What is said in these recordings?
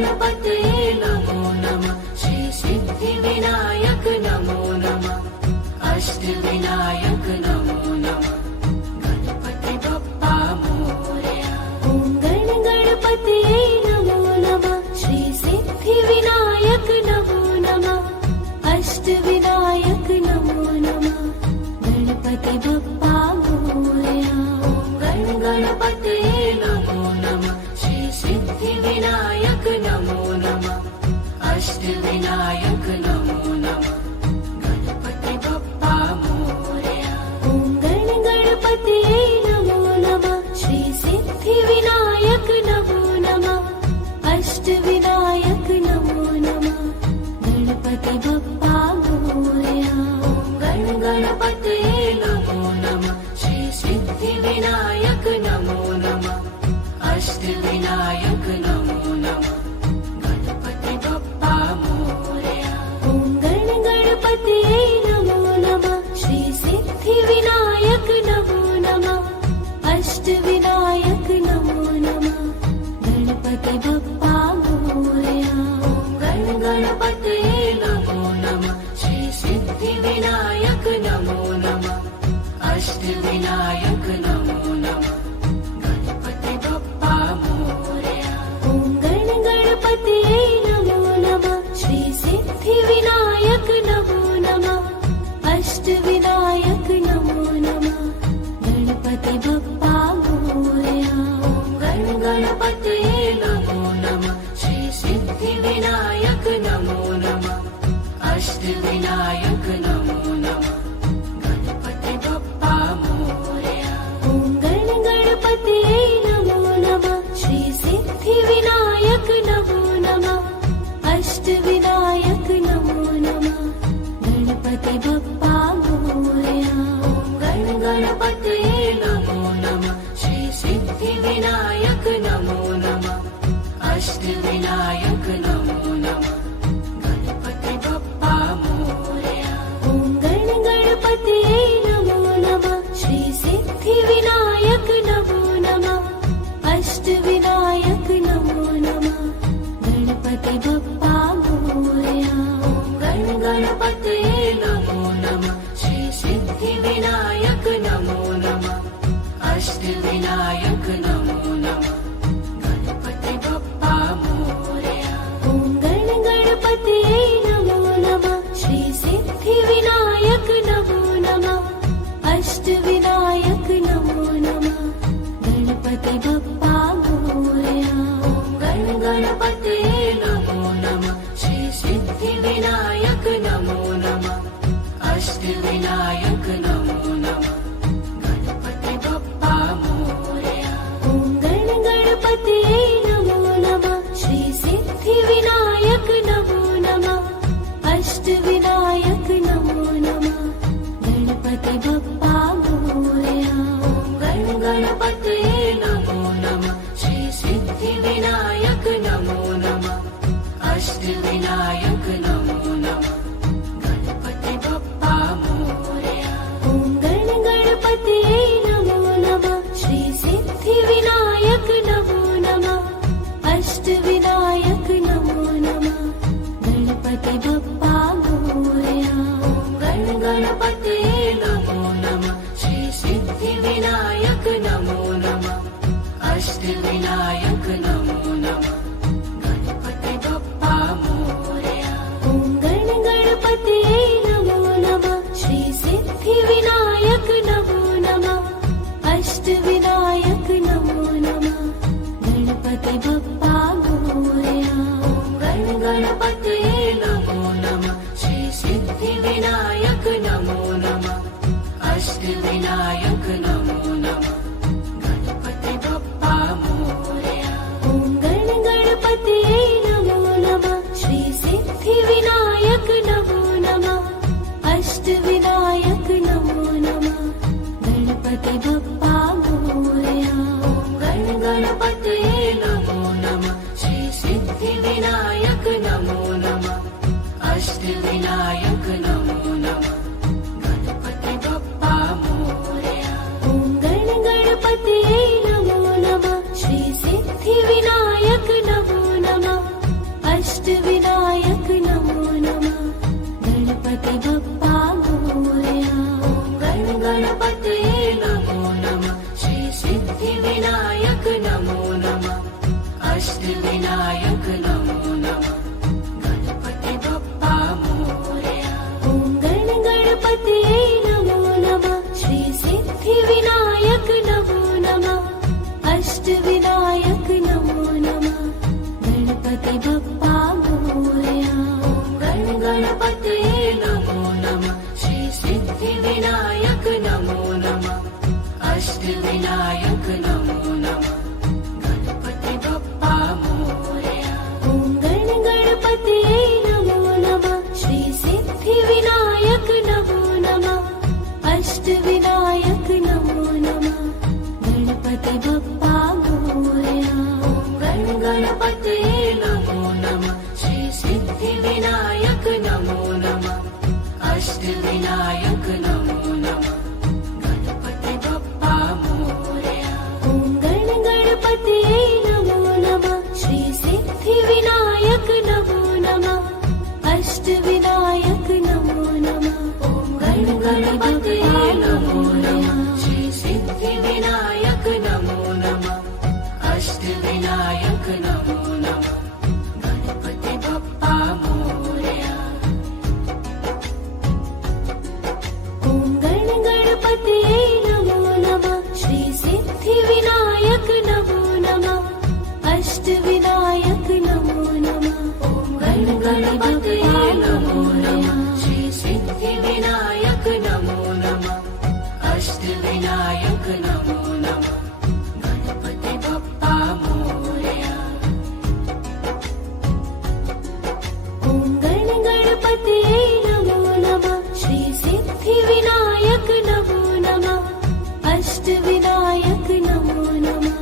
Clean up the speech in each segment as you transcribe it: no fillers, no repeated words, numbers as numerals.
गणपते नमो नमः। श्री सिद्धिविनायक नमो नमः। अष्टविनायक नमो नमः। गणपति बप्पा मोरया। ॐ गणपते नमो नमः। श्री सिद्धिविनायक नमो नमः। अष्टविनायक नमो नमः। गणपति बप्पा मोरया। ॐ गणपते नमो नमः। श्री सिद्धिविनायक नमो नमः। अष्टविनायक नमो नमः। गणपति बप्पा मोरया। ॐ गणपते नमो नमः। श्री सिद्धिविनायक नमो नमः। अष्टविनायक नमो नमः। गणपति बप्पा मोरया। गणपते नमो नमः। श्री सिद्धिविनायक नमो नमः। अष्टविनायक नमो नमः। गणपति बप्पा मोरया। ॐ गणपते नमो नमः। श्री सिद्धिविनायक नमो नमः। अष्टविनायक नमो नमः। गणपति बप्पा मोरया। गणपते नमो नमः। श्री सिद्धिविनायक नमो नमः। अष्टविनायक नमो नमः। गणपति बप्पा मोरया। ॐ गणपते नमो नमः। श्री सिद्धिविनायक नमो नमः। अष्टविनायक नमो नमः। गणपति बप्पा मोरया। गणपते नमो नमः। श्री सिद्धिविनायक नमो नमः। अष्टविनायक नमो नमः। गणपति बप्पा मोरया। ॐ गणपते नमो नमः। श्री सिद्धिविनायक नमो नमः। अष्टविनायक नमो नमः। गणपति बप्पा मोरया। गणपते नमो नमः। श्री सिद्धिविनायक नमो नमः। अष्टविनायक नमो नमः। गणपति बप्पा मोरया। ॐ गणपते नमो नमः। श्री सिद्धिविनायक नमो नमः। अष्टविनायक नमो नमः। गणपति बप्पा मोरया। गणपते नमो नमः। श्री सिद्धिविनायक नमो नमः। अष्टविनायक नमो नमः। गणपति बप्पा मोरया। ॐ गणपते नमो नमः। श्री सिद्धिविनायक नमो नमः। अष्टविनायक नमो नमः। गणपति बप्पा मोरया। गणपते नमो नमः। श्री सिद्धिविनायक नमो नमः। अष्टविनायक नमो नमः। गणपति बप्पा मोरया। ॐ गणपते नमो नमः। श्री सिद्धिविनायक नमो नमः। अष्टविनायक नमो नमः। गणपति बप्पा मोरया। गणपते नमो नमः। श्री सिद्धिविनायक नमो नमः। सिद्धिविनायक नमो नमः गणपति बप्पा मोरया ॐ गणपतये नमो नमः श्री सिद्धिविनायक नमो नमः अष्टविनायक नमो नमः गणपति बप्पा मोरया गणपतये नमो नमः श्री सिद्धिविनायक नमो नमः अष्टविनायक नमो नमः गणपति बप्पा मोरया ॐ गणपतये नमो नमः श्री सिद्धिविनायक नमो नमः अष्टविनायक नमो नमः गणपति बप्पा मोरया गणपतये नमो नमः श्री सिद्धिविनायक नमो नमः अष्टविनायक नमो नमः गणपति बप्पा मोरया ॐ गणपतये नमो नमः श्री सिद्धिविनायक नमो नमः अष्टविनायक नमो नमः गणपतये नमो नमः श्री सिद्धिविनायक नमो नमः अष्टविनायक नमो नमः गणपति बप्पा मोरया ॐ गणपतये नमो नमः श्री सिद्धिविनायक नमो नमः अष्टविनायक नमो नमः गणपतये नमो नमः श्री सिद्धिविनायक नमो नमः अष्टविनायक नमो नमः गणपति बप्पा मोरया ॐ गणपतये नमो नमः श्री सिद्धिविनायक नमो नमः अष्टविनायक नमो नमः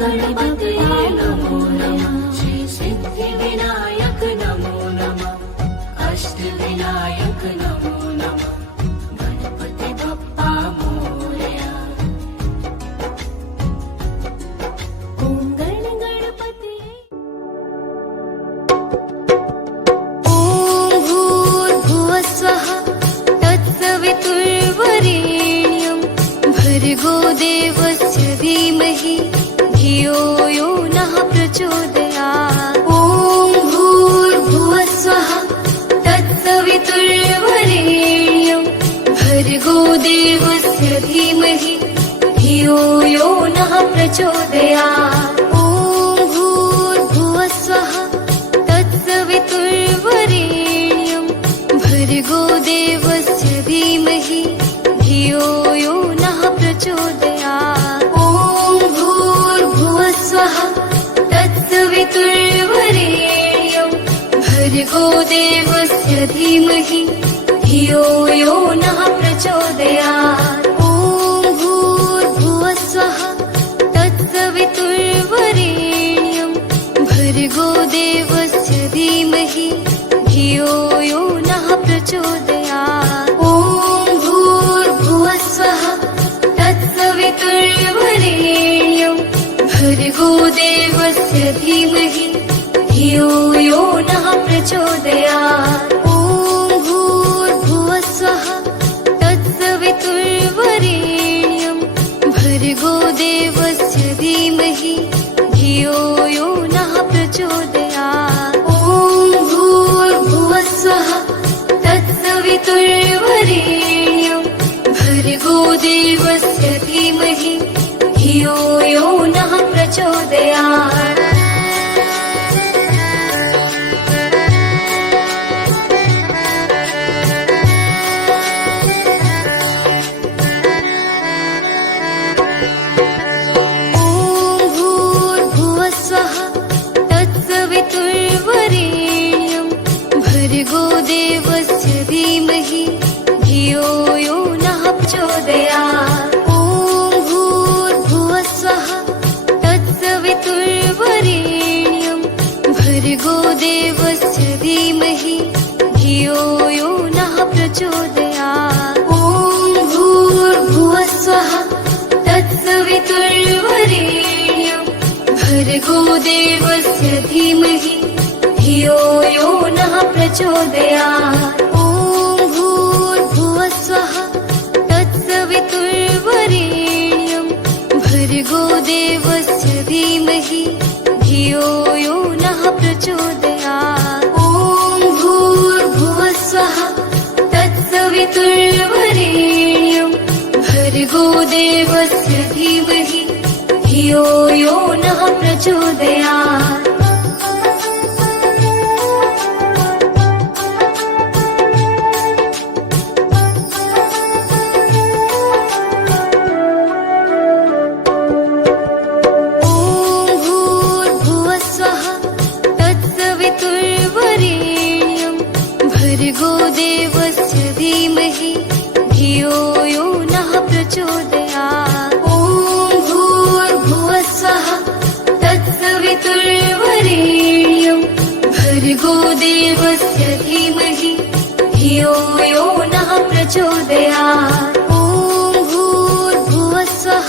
गणपतये नमो नमः श्री सिद्धिविनायक नमो नमः अष्टविनायक नमो नमः गणपति बप्पा मोरया ॐ गणपतये ॐ भूर्भुवस्वः तत्सवितुर्वरेण्यं भर्गो देवस्य धीमहि धियो यो नः प्रचोदयात् ॐ भूर्भुवस्वः तत्सवितुर्वरेण्यं भर्गो देवस्य धीमहि धियो यो नः प्रचोदयात् ॐ भूर्भुवस्वः तत्सवितुर्वरेण्यं भर्गो देवस्य धीमहि धियो यो नः प्रचोदयात् ॐ भूर्भुवस्वः तत्सवितुर्वरेण्यं भर्गो देवस्य धीमहि धियो यो नः प्रचोदयात् ॐ भूर्भुवस्वः तत्सवितुर्वरेण्यं भर्गो देवस्य धीमहि धियो यो नः प्रचोदयात् ॐ भूर्भुवस्वः तत्सवितुर्वरेण्यं भर्गो देवस्य धीमहि धियो यो नः प्रचोदयात् ॐ भूर्भुवस्वः तत्सवितुर्वरेण्यं भर्गो देवस्य धीमहि धियो यो नः प्रचोदयात् ॐ भूर्भुवस्वः तत्सवितुर्वरेण्यं भर्गो देवस्य धीमहि धियो यो नः प्रचोदयात् ॐ भूर्भुवस्वः तत्सवितुर्वरेण्यं भर्गो देवस्य धीमहि धियो यो नः प्रचोदयात् ॐ भूर्भुवस्वः तत्सवितुर्वरेण्यं भर्गो देवस्य धीमहि धियो यो नः प्रचोदयात् ॐ भूर्भुवस्वः तत्सवितुर्वरेण्यं भर्गो देवस्य धीमहि धियो यो नः प्रचोदयात् ॐ भूर्भुवस्वः तत्सवितुर्वरेण्यं भर्गो देवस्य धीमहि धियो यो नः प्रचोदयात् ॐ भूर्भुवः स्वः तत्सवितुर्वरेण्यं भर्गो देवस्य धीमहि धियो यो नः प्रचोदयात् भर्गो देवस्य धीमहि धियो यो नः प्रचोदयात् ॐ भूर्भुवः स्वः तत्सवितुर्वरेण्यं भर्गो देवस्य धीमहि धियो यो नः प्रचोदयात् ॐ भूर्भुवः स्वः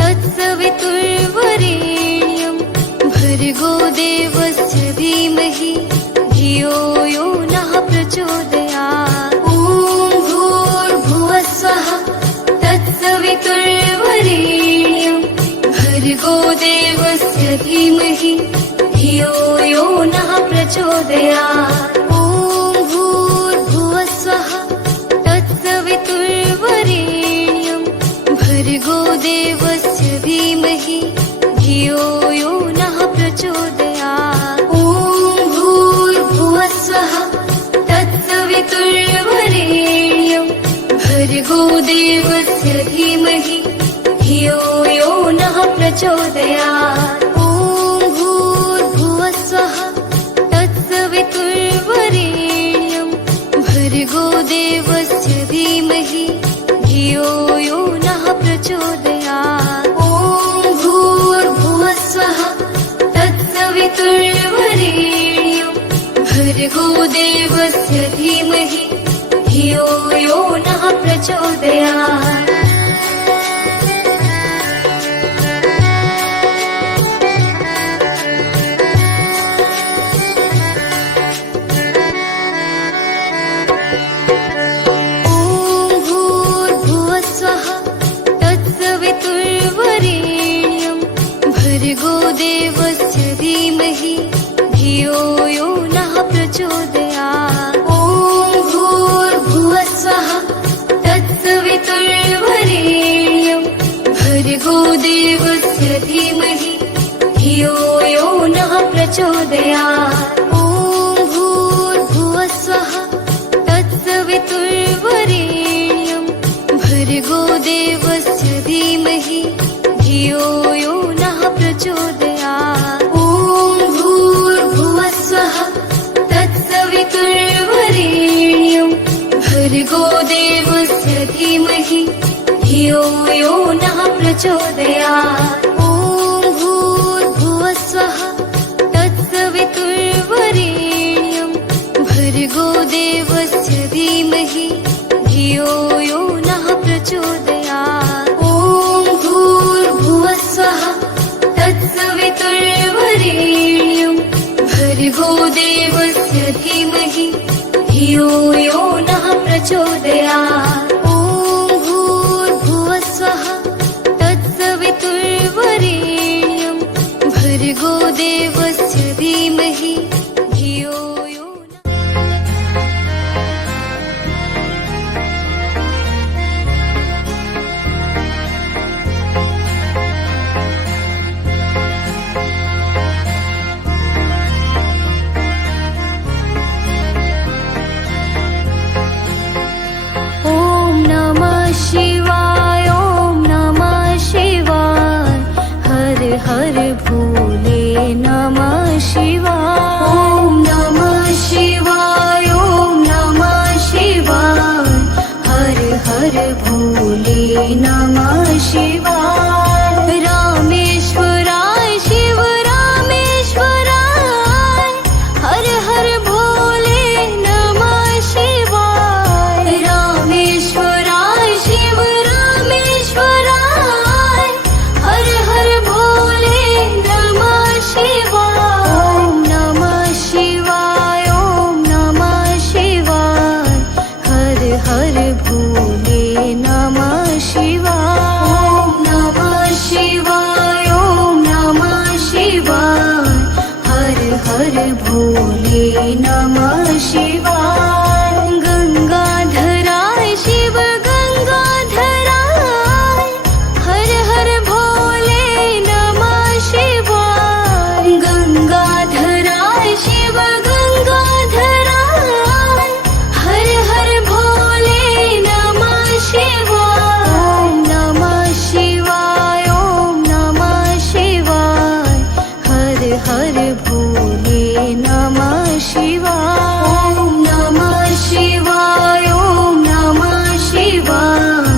तत्सवितुर्वरेण्यं भर्गो देवस्य धीमहि धियो यो नः प्रचोदयात् ॐ भूर्भुवः स्वः तत्सवितुर्वरेण्यं भर्गो देवस्य धीमहि धियो यो नः प्रचोदयात् ॐ भूर्भुवः स्वः तत्सवितुर्वरेण्यं भर्गो देवस्य धीमहि धियो यो नः प्रचोदयात् ॐ भूर्भुवः स्वः तत्सवितुर्वरेण्यं भर्गो देवस्य धीमहि धियो यो नः प्रचोदयात् ॐ भूर्भुवः स्वः तत्सवितुर्वरेण्यं भर्गो देवस्य धीमहि धियो यो नः प्रचोदयात् ॐ भूर्भुवः स्वः तत्सवितुर्वरेण्यं भर्गो देवस्य धीमहि धियो यो नः प्रचोदयात् भर्गो देवस्य धीमहि धियो यो नः प्रचोदयात् ॐ भूर्भुवः स्वः तत्सवितुर्वरेण्यं भर्गो देवस्य धीमहि धियो यो नः प्रचोदयात् ॐ भूर्भुवः स्वः तत्सवितुर्वरेण्यं भर्गो देवस्य धीमहि धियो यो नः प्रचोदयात् ॐ भूर्भुवः स्वः तत्सवितुर्वरेण्यं भर्गो देवस्य धीमहि धियो यो नः प्रचोदयात् ॐ भूर्भुवः स्वः तत्सवितुर्वरेण्यं भर्गो देवस्य धीमहि धियो यो नः प्रचोदयात् ॐ भूर्भुवः स्वः तत्सवितुर्वरेण्यं भर्गो देवस्य धीमहि धियो यो नः प्रचोदयात् ॐ भूर्भुवः स्वः तत्सवितुर्वरेण्यं भर्गो देवस्य धीमहि धियो यो शिवाय ॐ नमः शिवाय हर हर भोले नमः शिवाय ॐ नमः शिवाय ॐ नमः शिवाय हर हर भोले नमः शिवाय रामेश्वराय शिव रामेश्वराय हर हर भोले नमः शिवाय रामेश्वराय शिव रामेश्वराय हर हर भोले नमः शिवाय हर भोले नमः शिवाय गंगाधराय शिव गंगाधराय हर हर भोले नमः शिवाय गंगाधराय शिव गंगाधराय हर हर भोले नमः शिवाय ओम नमः शिवाय ओम नमः शिवाय हर हर भोले नमः शिवाय ओम नमः शिवाय ओम नमः शिवाय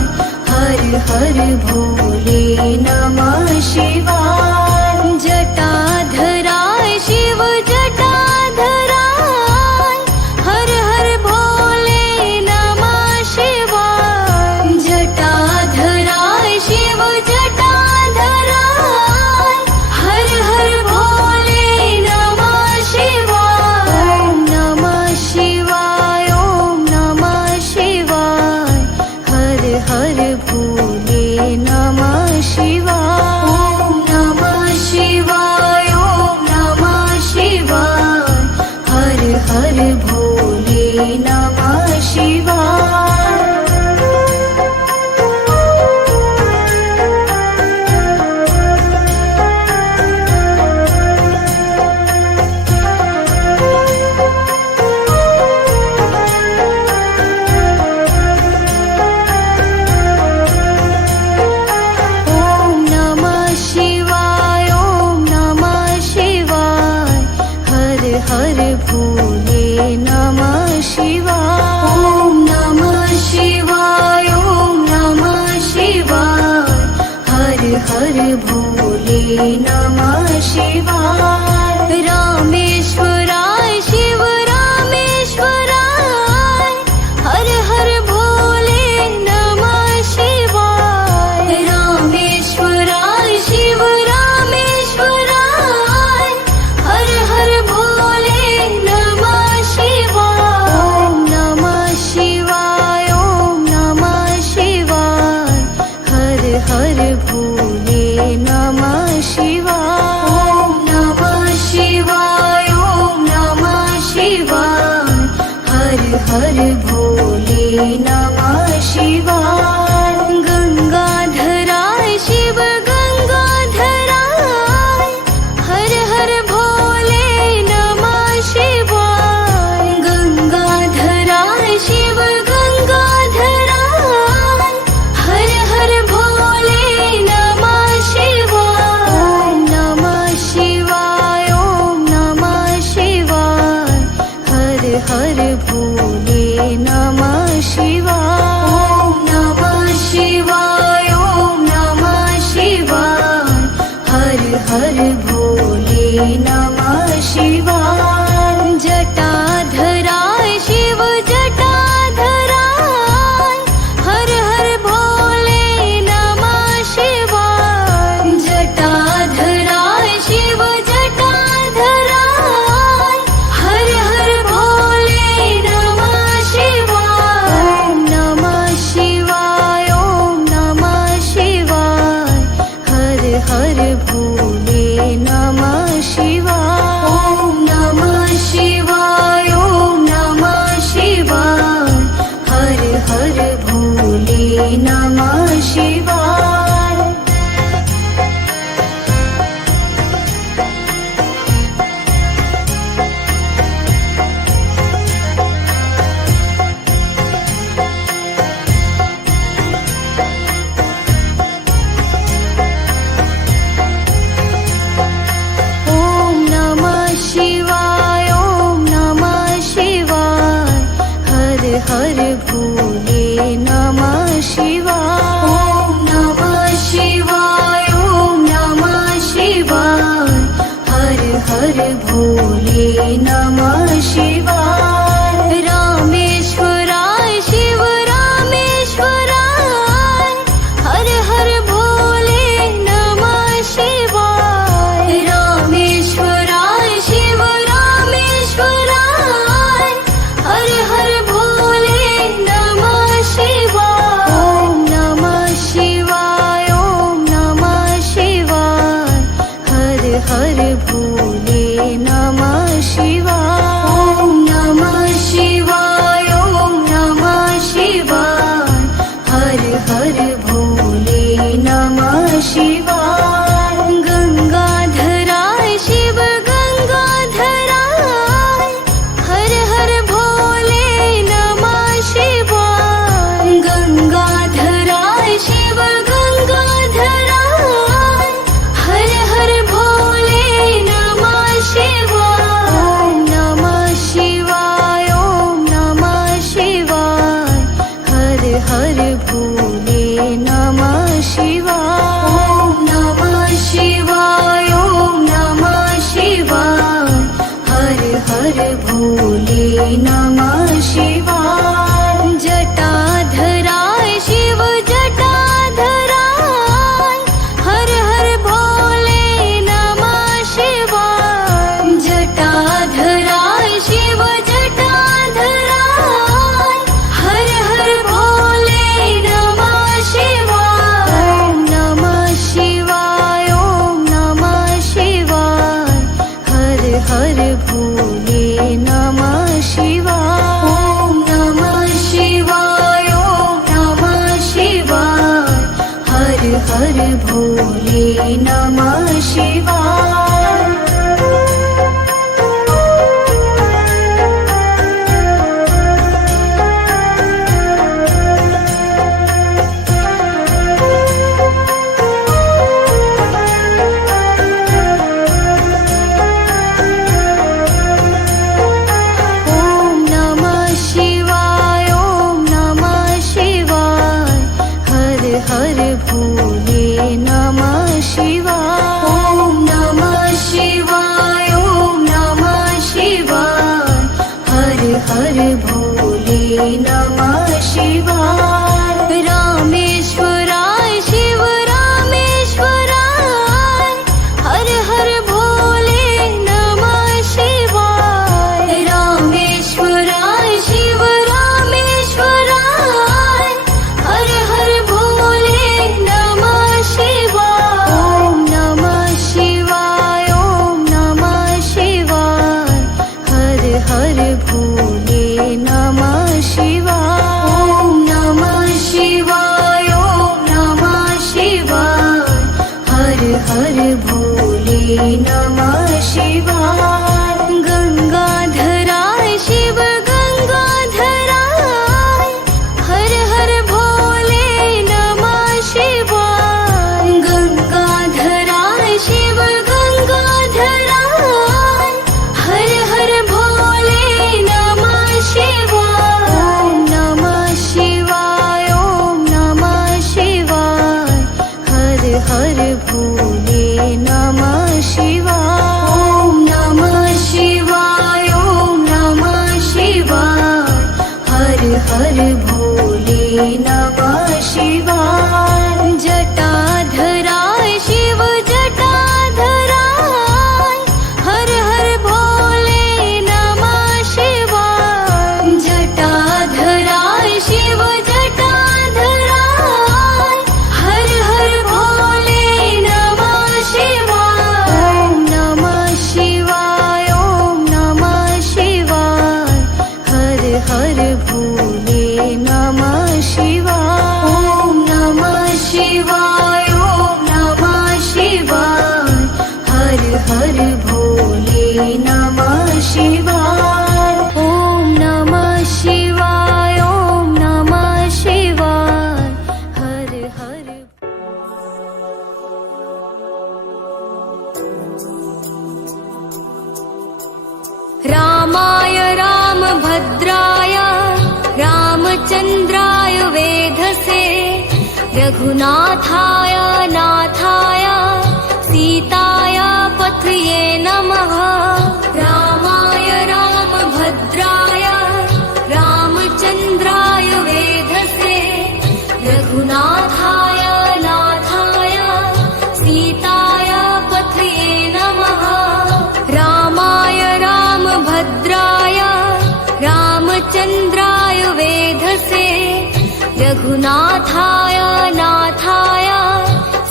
हर हर भोले नमः शिवाय जटाधराय शिव जटाधराय हर हर भोले नमः शिवाय जटाधराय शिव जटाधराय हर हर भोले नमः शिवाय ओम नमः शिवाय ओम नमः शिवाय हर हर भोले नमः शिवाय ओम नमः शिवाय ओम नमः शिवाय हर हर भोले नमः शिवाय ओम नमः शिवाय ओम नमः शिवाय हर हर भोले नमः शिवाय ओम नमः शिवाय ओम नमः शिवाय हर हर भोले नमः शिवाय रामेश्वराय शिव रामेश्वराय हर हर भोले नमः शिवाय रामेश्वराय शिव रामेश्वराय हर हर भोले नमः शिवाय ओम नमः शिवाय ओम नमः शिवाय हर हर भोले नमः शिवाय ओम नमः शिवाय ओम नमः शिवाय हर हर भोले नमः शिवाय गंगाधराय शिव गंगाधराय हर हर भोले नमः शिवाय गंगाधराय शिव गंगाधराय हर हर भोले नमः शिवाय ओम नमः शिवाय ओम नमः शिवाय हर हर भोले नमः शिवाय ओम नमः शिवाय ओम नमः शिवाय हर हर भोले नमः शिवाय जटाधराय शिव जटाधराय हर हर भोले नमः शिवाय जटाधराय शिव जटाधराय हर हर भोले नमः शिवाय ओम नमः शिवाय ओम नमः शिवाय हर हर भोले नमः शिवाय ओम नमः शिवाय ओम नमः शिवाय हर हर भोले नमः शिवाय ओम नमः शिवाय ओम नमः शिवाय हर हर भोले नमः शिवाय ओम नमः शिवाय ओम नमः शिवाय हर हर भोले नमः शिवाय रामेश्वराय शिव रामेश्वराय हर हर भोले नमः शिवाय रामेश्वराय शिव रामेश्वराय हर हर भोले नमः शिवाय ओम नमः शिवाय ओम नमः शिवाय हर हर भोले नमः हर भोले नमः शिवाय। जटाधराय शिव जटाधराय हर हर भोले नमः शिवाय। जटाधराय शिव जटाधराय हर हर भोले नमः शिवाय। ॐ नमः शिवाय ॐ नमः शिवाय हर हर भोले नमः शिवाय। ॐ नमः शिवाय ॐ नमः शिवाय हर हर भोले नमः शिवाय। ॐ नमः शिवाय ॐ नमः शिवाय हर हर भोले नमः शिवाय। ॐ नमः शिवाय ॐ नमः शिवाय हर हर भोले नमः शिवाय। रामेश्वराय शिव रामेश्वराय हर हर भोले नमः शिवाय। रामेश्वराय शिव रामेश्वराय हर हर भोले नमः शिवाय। ॐ नमः शिवाय ॐ नमः शिवाय हर हर भोले नमः शिवाय। ॐ नमः शिवाय ॐ नमः शिवाय हर हर भोले नमः शिवाय। गंगाधराय शिव गंगाधराय हर हर भोले नमः शिवाय। गंगाधराय शिव गंगाधराय हर हर भोले नमः शिवाय। ॐ नमः शिवाय ॐ नमः शिवाय हर हर भोले नमः शिवाय। ॐ नमः शिवाय ॐ नमः शिवाय हर हर भोले नमः शिवाय। जटाधराय शिव जटाधराय हर हर भोले नमः शिवाय। जटाधराय शिव जटाधराय हर हर भोले नमः शिवाय। ॐ नमः शिवाय ॐ नमः शिवाय हर हर भोले नमः शिवाय। ॐ नमः शिवाय ॐ नमः शिवाय हर हर भोले नमः शिवाय। ॐ नमः शिवाय ॐ नमः शिवाय हर हर। रामाय रामभद्राय रामचन्द्राय वेधसे रघुनाथाय नाथाय सीताय पथये नमः। रामाय रामभद्राय रामचन्द्राय वेधसे रघुनाथाय नाथाय सीताय पथये नमः। रामाय रामभद्राय रामचन्द्राय वेधसे रघुनाथाय नाथाय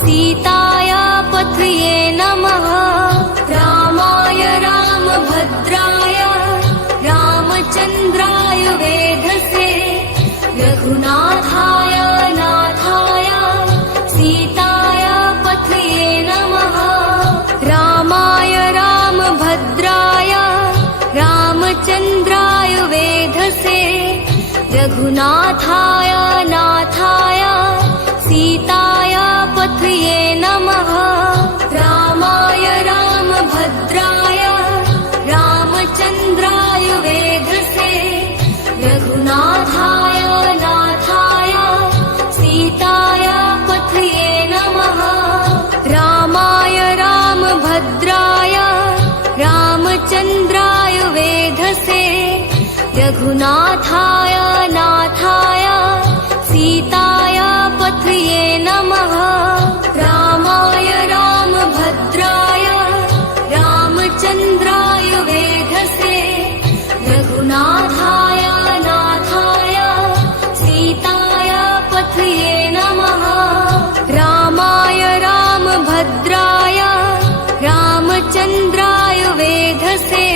सीताय पथये नमः। रामाय रामभद्राय रामचन्द्राय वेधसे रघुनाथाय नाथाय सीताय पथये नमः। रामाय रामभद्राय रामचन्द्राय वेधसे रघुनाथाय नाथाय सीताय पथये नमः। रामाय रामभद्राय रामचन्द्राय वेधसे रघुनाथाय नाथाय सीताय पथये नमः। रामाय रामभद्राय रामचन्द्राय वेधसे रघुनाथाय नाथाय सीताय पथये नमः रामाय रामभद्राय रामचन्द्राय वेधसे रघुनाथाय नाथाय सीताय पथये नमः रामाय रामभद्राय रामचन्द्राय वेधसे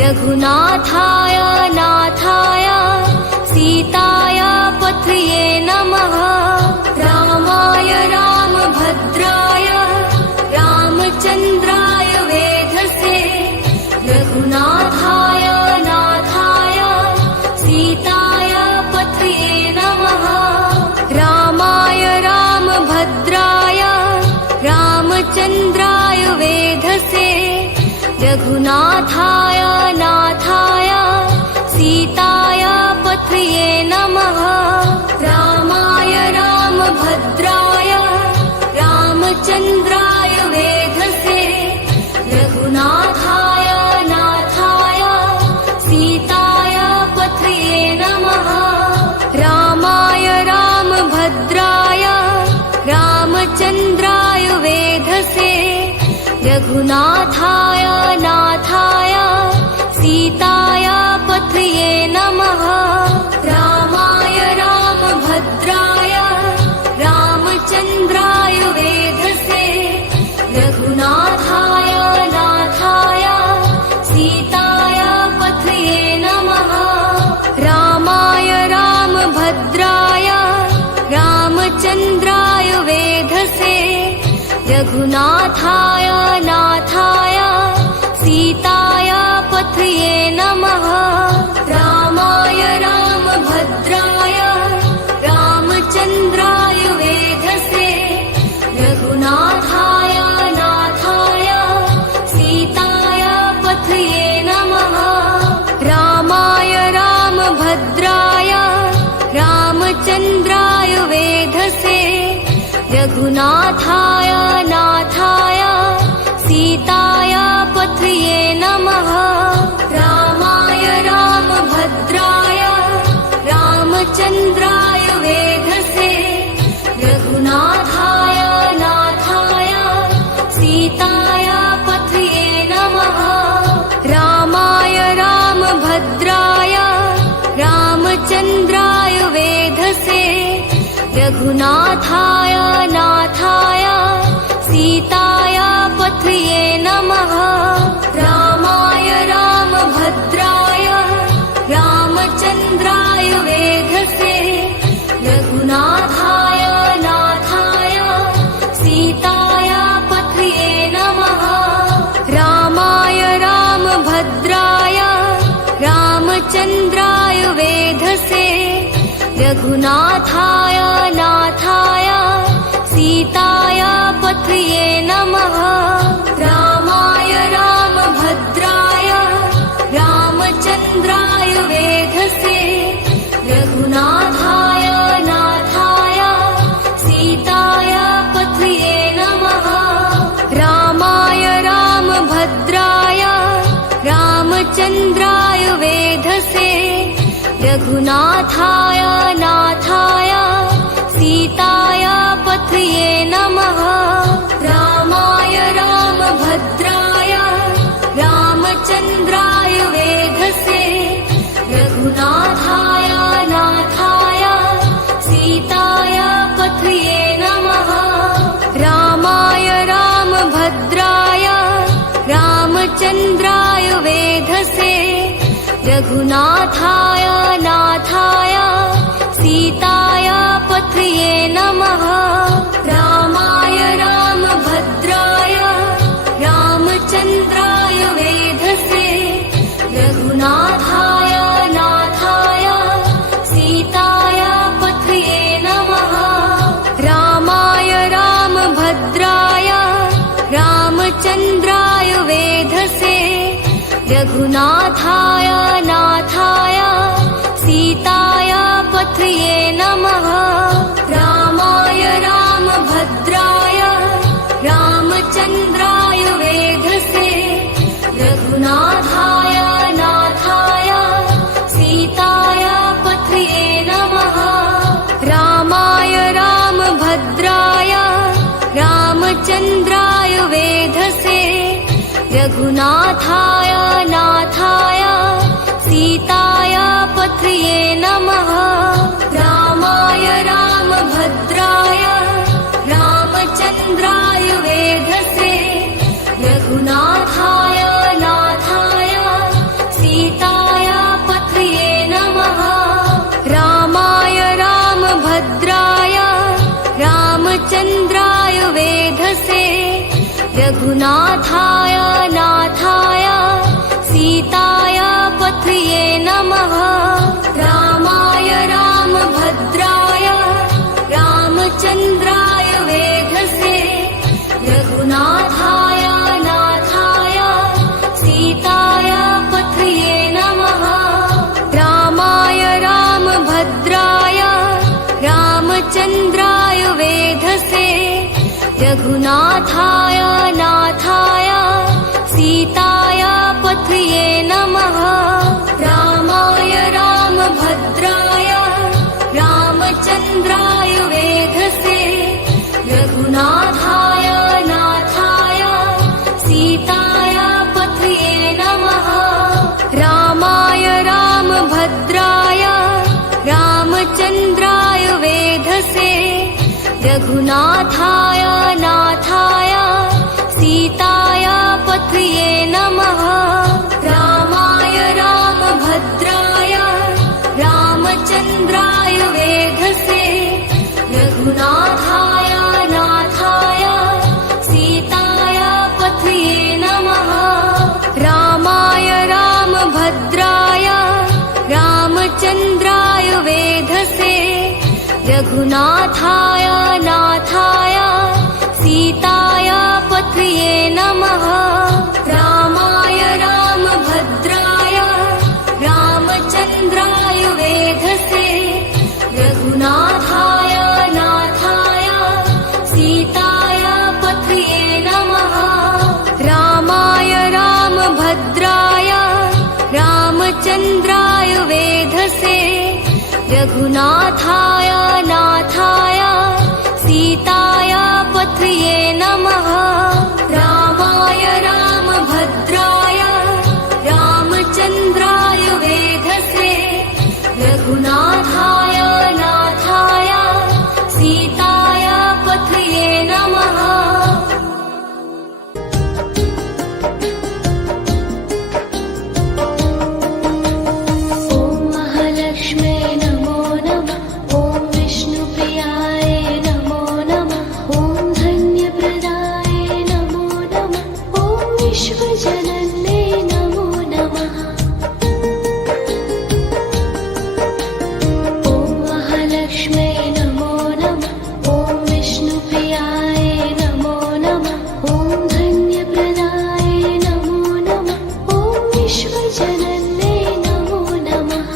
रघुनाथाय नाथाय सीताय पथये नमः रामाय रामभद्राय रामचन्द्राय वेधसे रघुनाथाय नाथाय सीताय पथये नमः रामाय रामभद्राय रामचन्द्राय वेधसे रघुनाथाय नाथाय सीताय पथये नमः रामाय रामभद्राय रामचन्द्राय वेधसे रघुनाथाय नाथाय सीताय पथये नमः रामाय रामभद्राय रामचन्द्राय वेधसे रघुनाथाय नाथाय सीताय पथये नमः रामाय रामभद्राय रामचन्द्राय वेधसे रघुनाथाय नाथाय सीताय पथये नमः रामाय रामभद्राय रामचन्द्राय वेधसे रघुनाथाय नाथाय सीताय पथये नमः रामाय रामभद्राय रामचन्द्राय वेधसे रघुनाथाय नाथाय सीताय पथये नमः रामाय रामभद्राय रामचन्द्राय वेधसे रघुनाथाय नाथाय सीताय पथये नमः रामाय रामभद्राय रामचन्द्राय वेधसे रघुनाथाय नाथाय सीताय पथये नमः रामाय रामभद्राय रामचन्द्राय वेधसे रघुनाथाय नाथाय सीताय पथये नमः रामाय रामभद्राय रामचन्द्राय वेधसे रघुनाथाय नाथाय सीताय पथये नमः रामाय रामभद्राय रामचन्द्राय वेधसे रघुनाथाय नाथाय सीताय पथये नमः रामाय रामभद्राय रामचन्द्राय वेधसे रघुनाथाय नाथाय सीताय पथये नमः रामाय रामभद्राय रामचन्द्राय वेधसे रघुनाथाय नाथाय सीताय पथये नमः रामाय रामभद्राय रामचन्द्राय वेधसे रघुनाथाय नाथाय सीताय पथये नमः रामाय रामभद्राय रामचन्द्राय वेधसे रघुनाथाय नाथाय सीताय पथये नमः रामाय रामभद्राय रामचन्द्राय वेधसे रघुनाथाय नाथाय सीताय पथये नमः रामाय रामभद्राय रामचन्द्राय वेधसे रघुनाथाय नाथाय सीताय पथये नमः रामाय रामभद्राय रामचन्द्राय वेधसे रघुनाथाय पथये नमः रामाय रामभद्राय रामचन्द्राय वेधसे रघुनाथाय नाथाय सीताय पथये नमः रामाय रामभद्राय रामचन्द्राय वेधसे रघुनाथाय नाथाय सीताय पथये नमः रामाय रामभद्राय रामचन्द्राय वेधसे रघुनाथाय नाथाय सीताय पथये नमः रामाय रामभद्राय रामचन्द्राय वेधसे रघुनाथाय नाथाय सीताय पथये नमः रामाय रामभद्राय रामचन्द्राय वेधसे रघुनाथाय नाथाय सीताय पथये नमः रामाय रामभद्राय रामचन्द्राय वेधसे रघुनाथाय नाथाय सीताय पथये नमः रामाय रामभद्राय रामचन्द्राय वेधसे रघुनाथाय नाथाय सीताय पथये नमः रामाय रामभद्राय रामचन्द्राय वेधसे रघुनाथाय नाथाय सीताय पथये नमः रामाय रामभद्राय रामचन्द्राय वेधसे रघुनाथाय नाथाय सीताय पथये नमः रामाय रामभद्राय रामचन्द्राय वेधसे रघुनाथाय नाथाय सीताय पथये नमः रामाय रामभद्राय रामचन्द्राय वेधसे रघुनाथाय नाथाय सीताय पथये नमः ॐ महालक्ष्म्यै नमो नमः ॐ विष्णुप्रियाय नमो नमः ॐ धन्यप्रदाय नमो नमः ॐ विश्वजनन्यै नमो नमः ॐ महालक्ष्म्यै नमो नमः ॐ विष्णुप्रियाय नमो नमः ॐ धन्यप्रदाय नमो नमः ॐ विश्वजनन्यै नमो नमः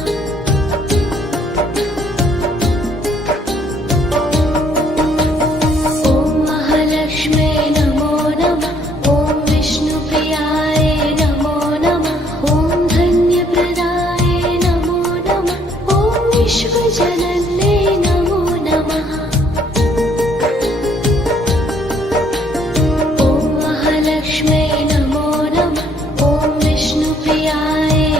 ॐ महालक्ष्म्यै नमो नमः ॐ विष्णुप्रियाय नमो नमः ॐ धन्यप्रदाय नमो नमः ॐ विश्वजनन्यै नमो नमः ॐ महालक्ष्म्यै नमो नमः ॐ विष्णुप्रियाय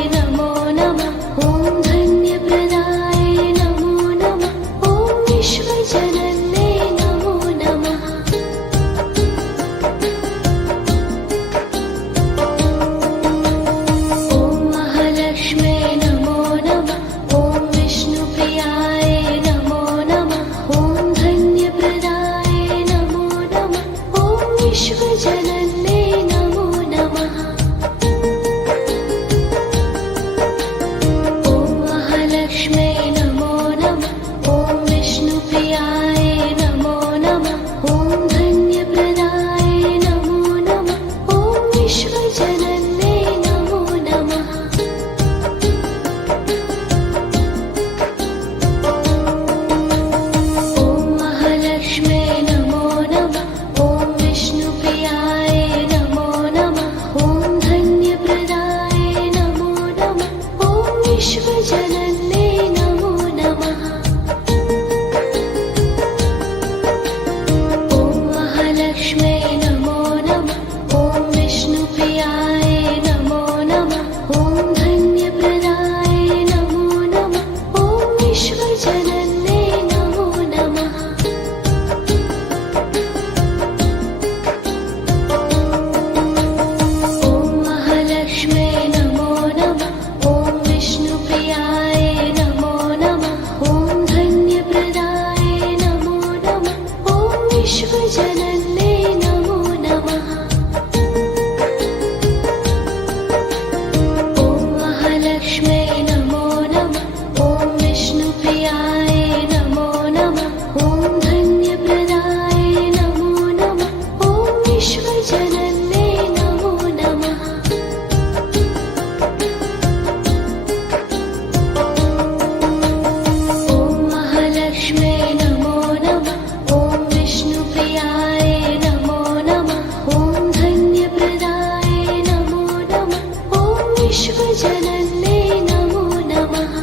विश्वजनन्ये नमो नमः।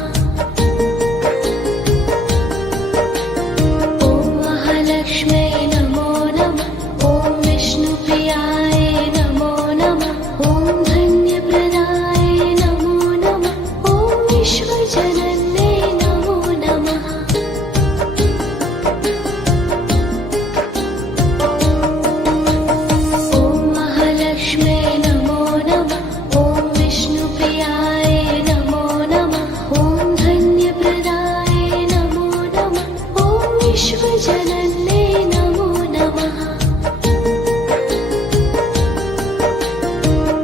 ॐ महालक्ष्म्यै नमो नमः। ॐ विष्णुप्रियाय नमो नमः। ॐ धन्यप्रदाय नमो नमः। ॐ विश्वजनन्ये नमो नमः। ॐ महालक्ष्म्यै नमो नमः। ॐ विष्णुप्रियाय नमो नमः। ॐ धन्यप्रदाय नमो नमः। ॐ विश्वजनन्ये नमो नमः।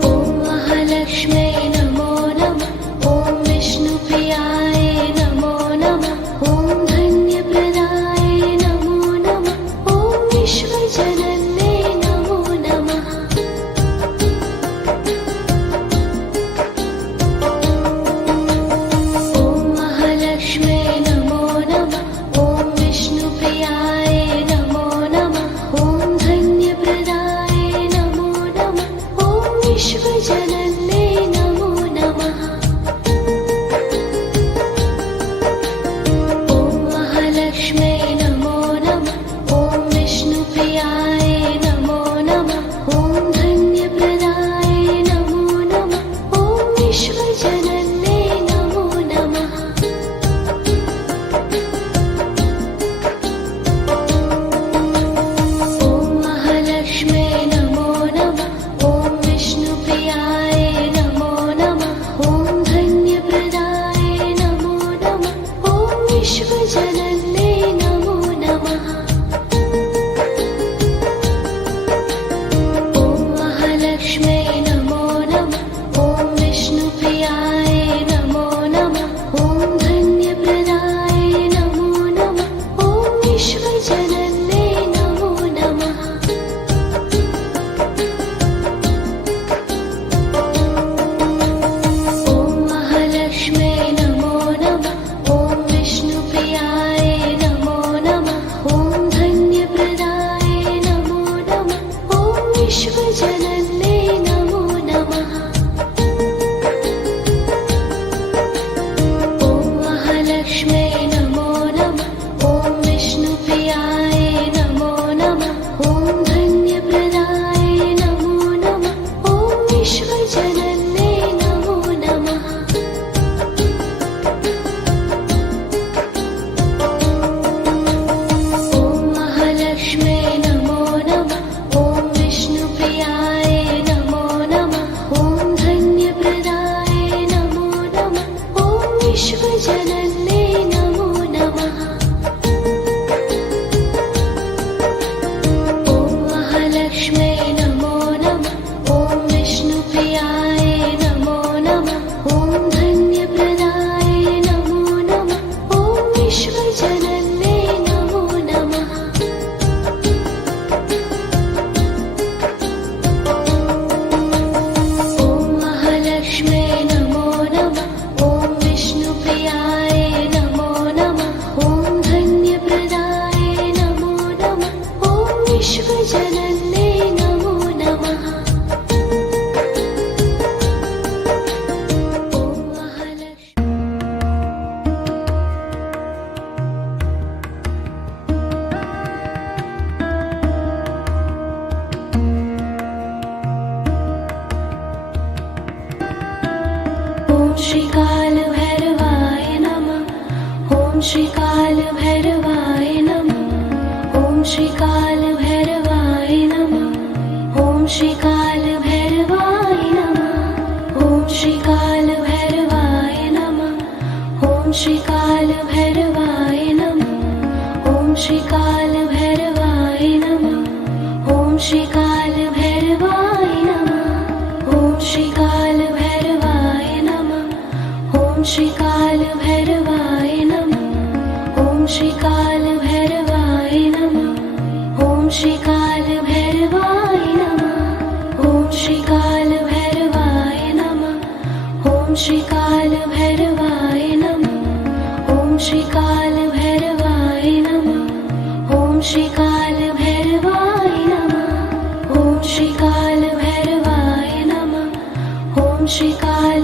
ॐ महालक्ष्म्यै नमो नमः। ॐ विष्णुप्रियाय नमो नमः। ॐ धन्यप्रदाय नमो नमः। ॐ विश्वजनन्ये नमो नमः। ॐ महालक्ष्म्यै नमो नमः। ॐ विष्णुप्रियाय नमो नमः। ॐ धन्यप्रदाय नमो नमः। ॐ विश्वजनन्ये नमो नमः। ॐ महालक्ष्म्यै नमो नमः। ॐ विष्णुप्रियाय नमो नमः। ॐ धन्यप्रदाय नमो नमः। ॐ विश्वजनन्ये नमो नमः। ॐ महालक्ष्म्यै नमो नमः। ॐ विष्णुप्रियाय नमो नमः। ॐ धन्यप्रदाय नमो नमः। ॐ विश्वजनन्ये नमो नमः। ॐ महालक्ष्म्यै नमो नमः। ॐ विष्णुप्रियाय नमो नमः। ॐ धन्यप्रदाय नमो नमः। ॐ विश्वजनन्ये नमो नमः। ॐ महालक्ष्म्यै नमो नमः। ॐ विष्णुप्रियाय नमो नमः। ॐ धन्यप्रदाय नमो नमः। ॐ विश्वजनन्ये नमो नमः। ॐ महालक्ष्म्यै नमो नमः। ॐ विष्णुप्रियाय नमो नमः। ॐ धन्यप्रदाय नमो नमः। ॐ विश्वजनन्ये नमो नमः। ॐ महालक्ष्म्यै नमो नमः। ॐ विष्णुप्रियाय नमो नमः। ॐ धन्यप्रदाय नमो नमः। ॐ विश्वजनन्ये नमो नमः। ॐ महालक्ष्म्यै नमो नमः। ॐ विष्णुप्रियाय नमो नमः। ॐ धन्यप्रदाय नमो नमः। ॐ विश्वजनन्ये नमो नमः। ॐ महालक्ष्म्यै नमो नमः। ॐ विष्णुप्रियाय नमो नमः। ॐ धन्यप्रदाय नमो नमः। ॐ विश्वजनन्ये नमो नमः। ॐ महालक्ष्मी ॐ श्रीकालभैरवाय नमः। ॐ श्रीकालभैरवाय नमः। ॐ श्रीकालभैरवाय नमः। ॐ श्रीकालभैरवाय नमः। ॐ श्रीकालभैरवाय नमः। ॐ श्रीकालभैरवाय नमः। ॐ श्रीकालभैरवाय नमः। ॐ श्रीकालभैरवाय नमः। ॐ श्रीकालभैरवाय नमः। ॐ श्रीकालभैरवाय नमः। ॐ श्रीकालभैरवाय नमः। ॐ श्रीकालभैरवाय नमः। ॐ श्रीकालभैरवाय नमः। ॐ श्रीकालभैरवाय नमः। ॐ श्रीकालभैरवाय नमः। ॐ श्रीकालभैरवाय नमः। ॐ श्रीकालभैरवाय नमः। ॐ श्रीकाल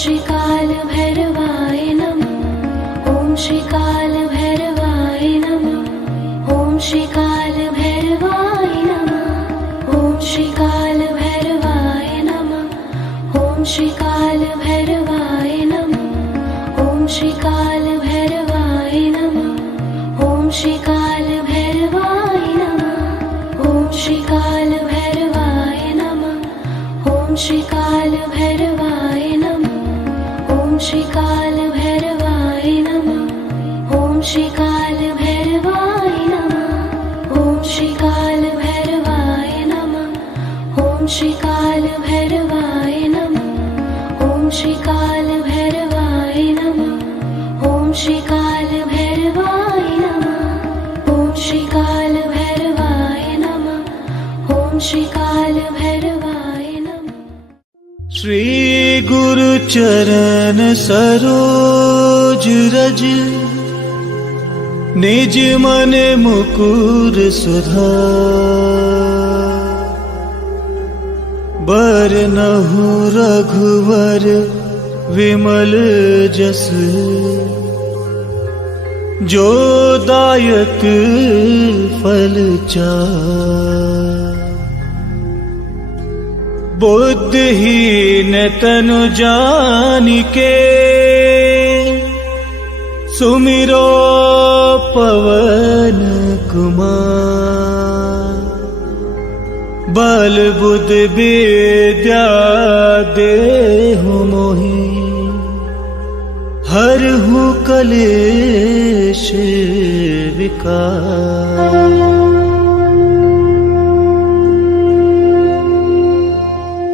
श्रीकालभैरवाय नमः। ॐ श्रीकालभैरवाय नमः। ॐ श्रीकालभैरवाय नमः। ॐ श्रीकालभैरवाय नमः। ॐ श्रीकालभैरवाय नमः। ॐ श्रीकालभैरवाय नमः। ॐ श्रीकालभैरवाय नमः। ॐ श्रीकालभैरवाय नमः। ॐ श्रीकालभैरवाय नमः। ॐ श्रीकालभैरवाय नमः। ॐ श्रीकालभैरवाय नमः। ॐ श्रीकालभैरवाय नमः। ॐ श्रीकालभैरवाय नमः। ॐ श्रीकालभैरवाय नमः। ॐ श्रीकालभैरवाय नमः। ॐ श्रीकालभैरवाय नमः। ॐ श्रीकालभैरवाय नमः। श्री गुरु चरण सरोज रज निज मन मुकुर सुधार। बरनहु रघुवर विमल जस जो दायक फल चार। बुद्धिहीन तनु जानिके सुमिरो पवन कुमार। बल बुद्धि विद्या देहु मोहि हरहु कलेश विकार।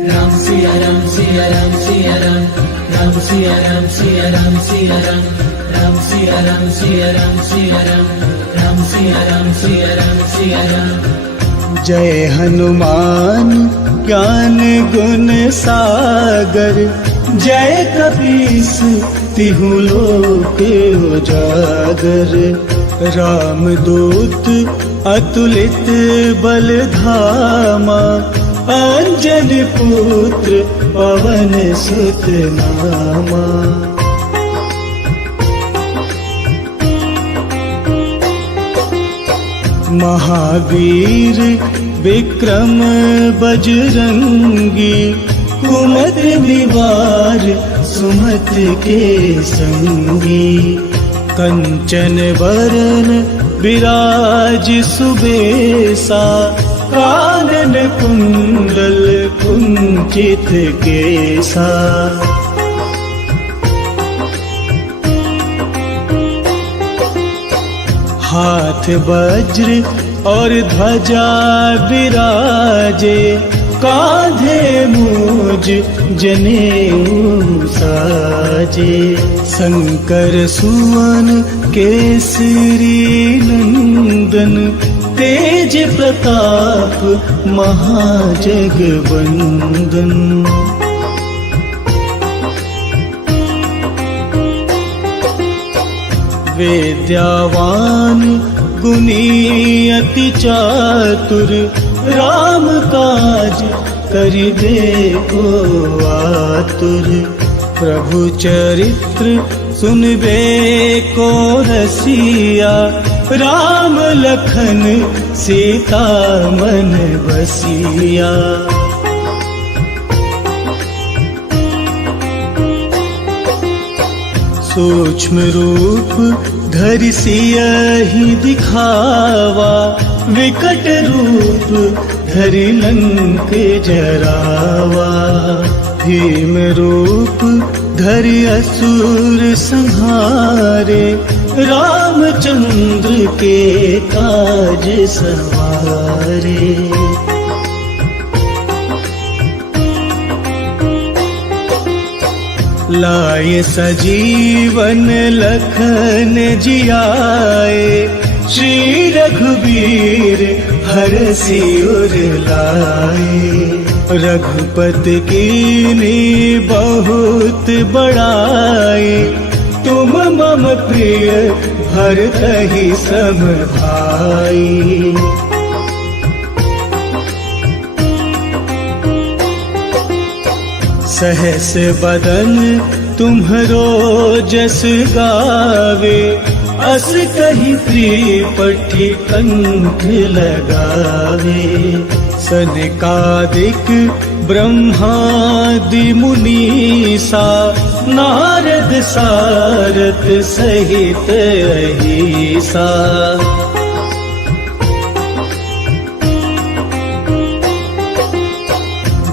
राम सिया राम सिया राम सिया राम राम सिया राम सिया राम सिया राम राम सिया राम सिया राम सिया राम राम सिया राम सिया राम सिया राम। जय हनुमान ज्ञान गुण सागर जय कपीस तिहु लोक उजागर। रामदूत अतुलित बल धामा अंजन पुत्र पवन सुत नामा। महावीर विक्रम बजरंगी कुमति निवार सुमत के संगी। कंचन वरन विराज सुबेसा कानन कुंडल कुंचित केसा। हाथ वज्र और ध्वजा विराजे कांधे मूज जनेऊ साजे। शंकर सुवन केसरी नंदन तेज प्रताप महाजगवंदन। विद्यावान गुणी अति चातुर राम काज करिबे को आतुर। प्रभु चरित्र सुनबे को रसिया राम लखन सीता मन बसिया। सूक्ष्म रूप धरि सियहि दिखावा विकट रूप धरि लंक जरावा। भीम रूप धरि असुर संहारे रामचंद्र के काज सवारे। लाए सजीवन लखन जियाए श्री रघुबीर हरषि उर लाए। रघुपति कीन्ही बहुत बड़ाई तुम मम प्रिय भरतहि सम भाई। सहस बदन तुम्हरो जस गावे, अस कही त्रिपठी कंठ लगावे। सनकादिक ब्रह्मादि मुनीसा, नारद सारथ सहित अहिसा।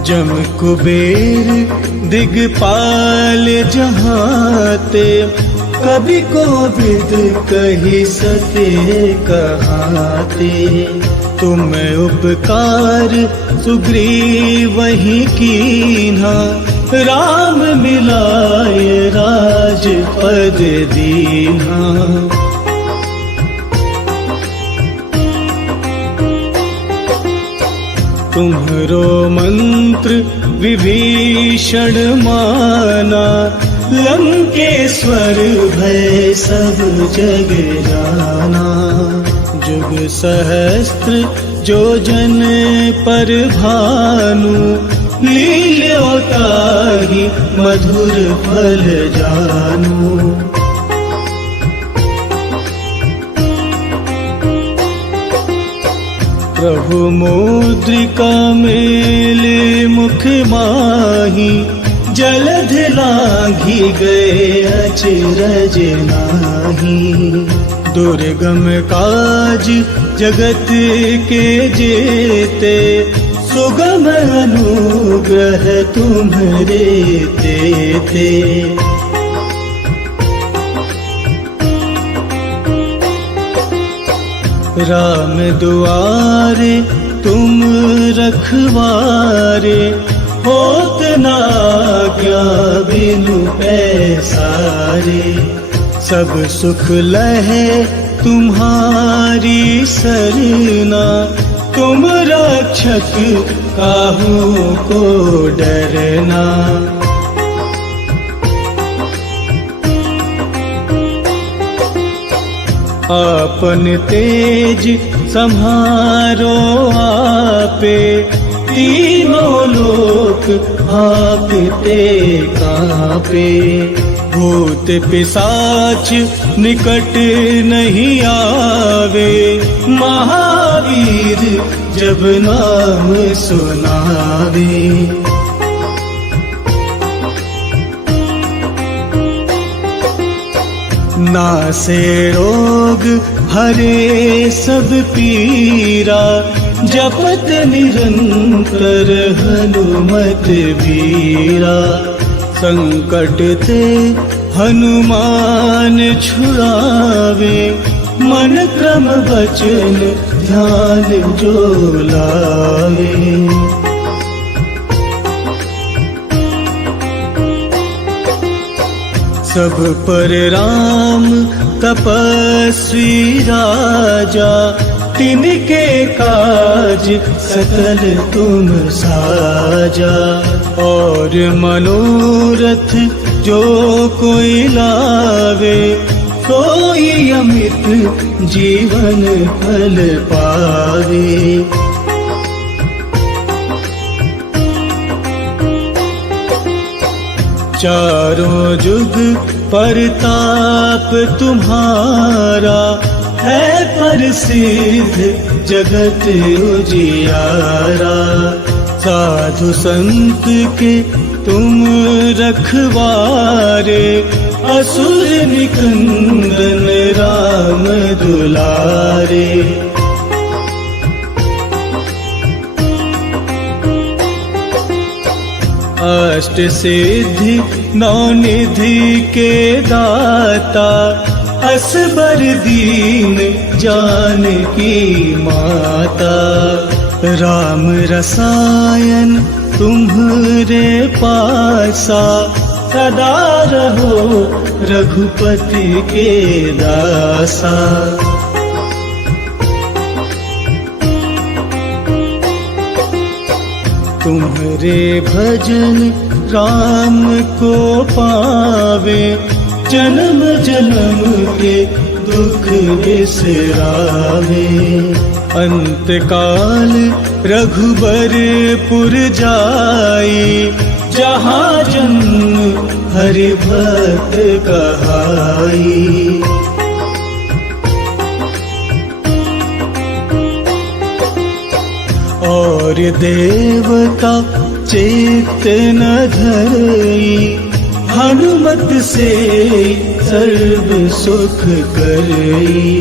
जम कुबेर दिगपाल जहाते, कभी कोविद कही सके कहाते। तुम उपकार सुग्रीव वही कीन्हा, राम मिलाए राजपद दीन्हा। तुम्हरो मंत्र विभीषण माना, लंकेश्वर भय सब जग जाना। जुग सहस्त्र जो जन पर भानु, लील्योताहि मधुर फल जानू। प्रभु मुद्रिका मेले मुख माही, जलध लांघी गए अचरज नाही। दुर्गम काज जगत के जेते, सुगम अनुग्रह तुम्हरे तेते। राम दुआरे तुम रखवारे, होत न आज्ञा बिनु पैसारे। सब सुख लहे तुम्हारी सरना, तुम रक्षक काहू को डरना। आपन तेज सम्हारो आपे, तीनों लोक आपते कांपे। भूत पिशाच निकट नहीं आवे, महावीर जब नाम सुनावे। नासे रोग हरे सब पीरा, जपत निरंतर हनुमत बीरा। संकट ते हनुमान छुड़ावे, मन क्रम वचन ध्यान जो लावे। सब पर राम तपस्वी राजा, तिनके काज सकल तुम साजा। और मनोरथ जो कोई लावे, सोई अमित जीवन फल पावे। चारों जुग परताप तुम्हारा, है प्रसिद्ध जगत उजियारा। साधु संत के तुम रखवारे, असुर निकंदन राम दुलारे। अष्ट सिद्धि नौ निधि के दाता, असबर दीन जानकी माता। राम रसायन तुम्हरे पासा, सदा रहो रघुपति के दासा। तुम्हरे भजन राम को पावे, जन्म जन्म के दुख बिसरावे। अंत काल रघुबरपुर जाई, जहाँ जन्म हरि भक्त कहाई। और देवता चेत न धरई, हनुमत से सर्व सुख करई।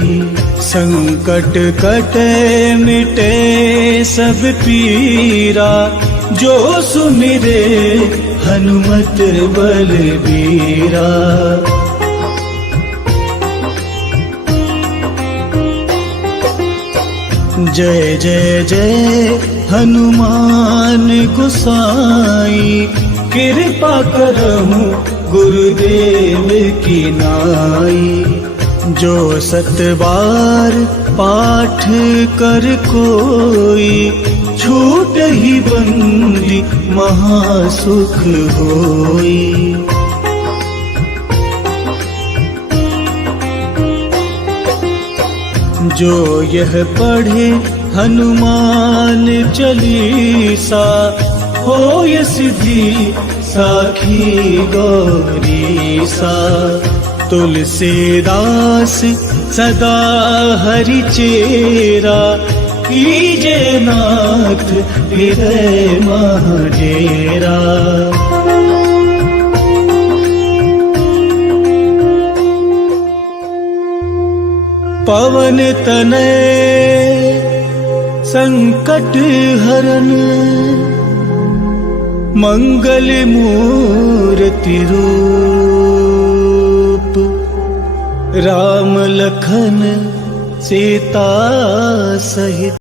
संकट कटे मिटे सब पीरा, जो सुमिरे हनुमत बलबीरा। जय जय जय हनुमान गोसाई, कृपा करहु गुरुदेव की नाई। जो 7 बार पाठ कर कोई, छूट ही बंदी महासुख होई। जो यह पढ़े हनुमान चालीसा, होय सिद्धि साखी गौरीसा। तुलसीदास सदा हरि चेरा, कीजे नाथ हृदय मह डेरा। पवन तनय संकट हरन, मंगल मूर्ति रूप। राम लखन सीता सहित